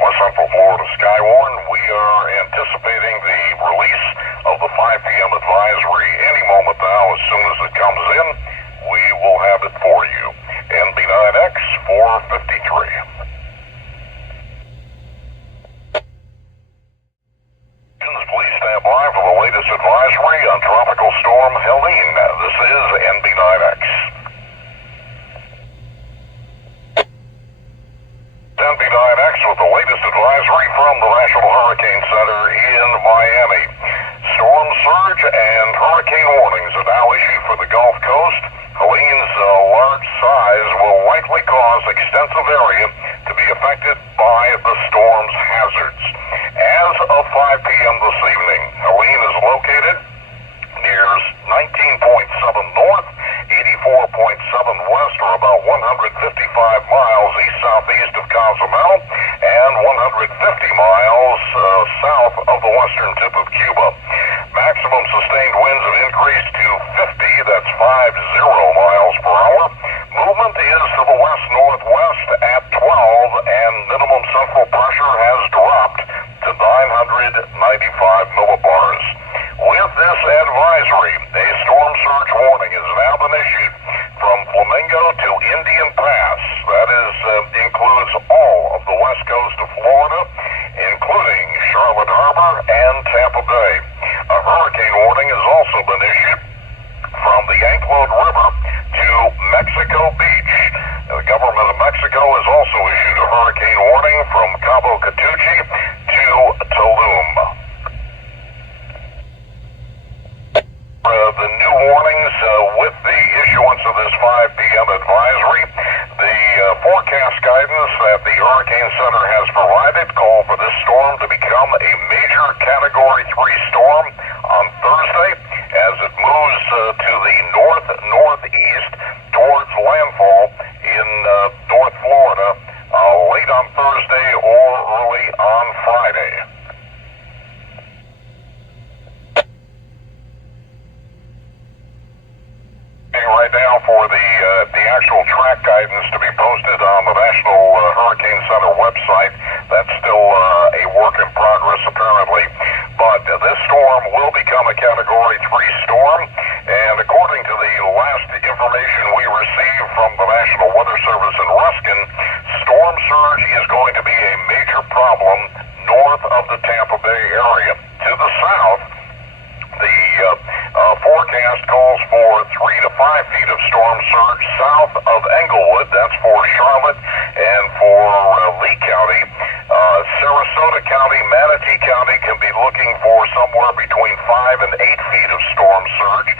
West Central Florida Skywarn. We are anticipating the release of the 5 p.m. advisory any moment now. As soon as it comes in, we will have it for you. NB9X 453. Please stand by for the latest advisory on Tropical Storm Helene. This is NB9X. NB9X with the latest advisory from the National Hurricane Center in Miami. Storm surge and hurricane warnings are now issued for the Gulf Coast. Helene's large size will likely cause extensive area to be affected by the storm's hazards. As of 5 p.m. this evening, Helene is located near 19.7 north, 84.7 west, or about 155 miles east-southeast of Cozumel, and 150 miles south of the western tip of Cuba. Maximum sustained winds have increased to 50, that's 50 miles per hour. Movement is to the west-northwest at 12, and minimum central pressure has dropped to 995 millibars. With this advisory, a storm surge warning has now been issued from Flamingo to Indian Pass. That includes all of the west coast of Florida, including Charlotte Harbor and Tampa Bay. A hurricane warning has also been issued from the Cyclone River to Mexico Beach. The government of Mexico has also issued a hurricane warning from Cabo Catuche to Tulum. The new warnings with the issuance of this 5 p.m. advisory, the forecast guidance that the Hurricane Center has provided call for this storm to become a major Category 3 storm on Thursday as it moves to the north-northeast towards landfall in North Florida late on Thursday or early on Friday. Right now for the actual track guidance to be posted on the National Hurricane Center website. That's still a work in progress apparently, but this storm will become a Category 3 storm, and according to the last information we received from the National Weather Service in Ruskin, storm surge is going to be a major problem north of the Tampa Bay area. To the south, the forecast calls for 3 to 5 feet of storm surge south of Englewood. That's for Charlotte and for Lee County. Sarasota County, Manatee County can be looking for somewhere between 5 and 8 feet of storm surge.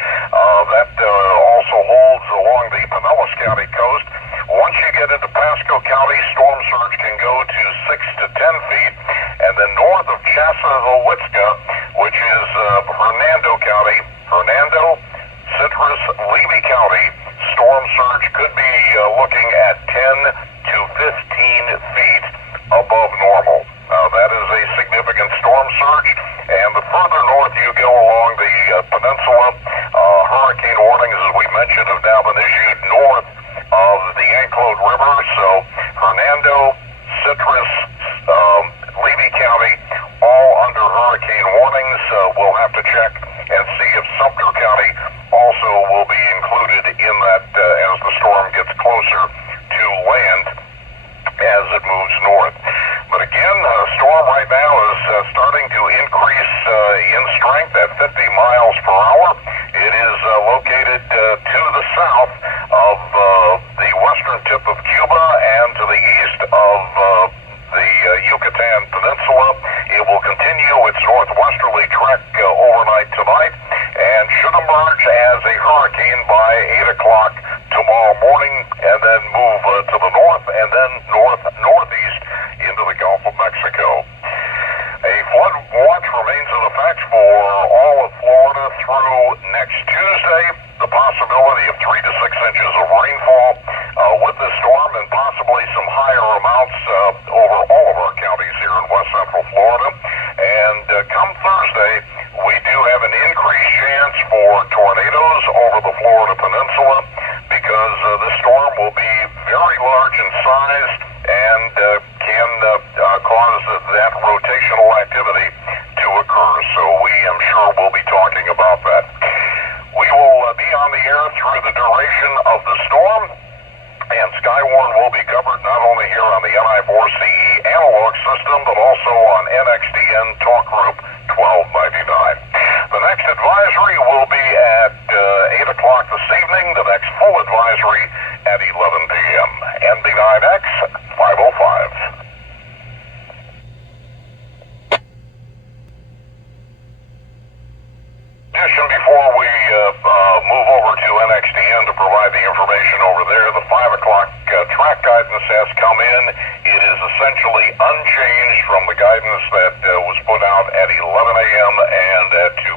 That also holds along the Pinellas County coast. Once you get into Pasco County, storm surge can go to 6 to 10 feet. And then north of Chassahowitzka, which is Hernando County, Citrus, Levy County, storm surge could be looking at 10 to 15 feet above normal. Now that is a significant storm surge, and the further north you go along the peninsula, hurricane warnings, as we mentioned, have now been issued north of the Cyclone River. So Hernando, Citrus, Levy County, all under hurricane warnings. We'll have to check and see if Sumter County also will be included in that as the storm gets closer to land as it moves north. But again, the storm right now is starting to increase in strength at 50 miles per hour. It is located to the south of the western tip of Cuba and to the east of the Yucatan Peninsula. It will continue its northwesterly trek overnight tonight and should emerge as a hurricane by 8 o'clock tomorrow morning, and then move to the north and then northeast into the Gulf of Mexico. A flood watch remains in effect for all of Florida through next Tuesday. The possibility of 3 to 6 inches of rainfall with this storm, and possibly some higher amounts over all of our counties here in West Central Florida. And come Thursday, we do have an increased chance for tornadoes over the Florida Peninsula, because this storm will be very large in size and can cause sure we'll be talking about that. We will be on the air through the duration of the storm, and Skywarn will be covered not only here on the NI4CE analog system, but also on NXDN Talk Group 1299. The next advisory will be at 8 o'clock this evening, the next full advisory at 11 p.m. NB9X 505. Before we move over to NXDN to provide the information over there, the 5 o'clock track guidance has come in. It is essentially unchanged from the guidance that was put out at 11 a.m. and at 2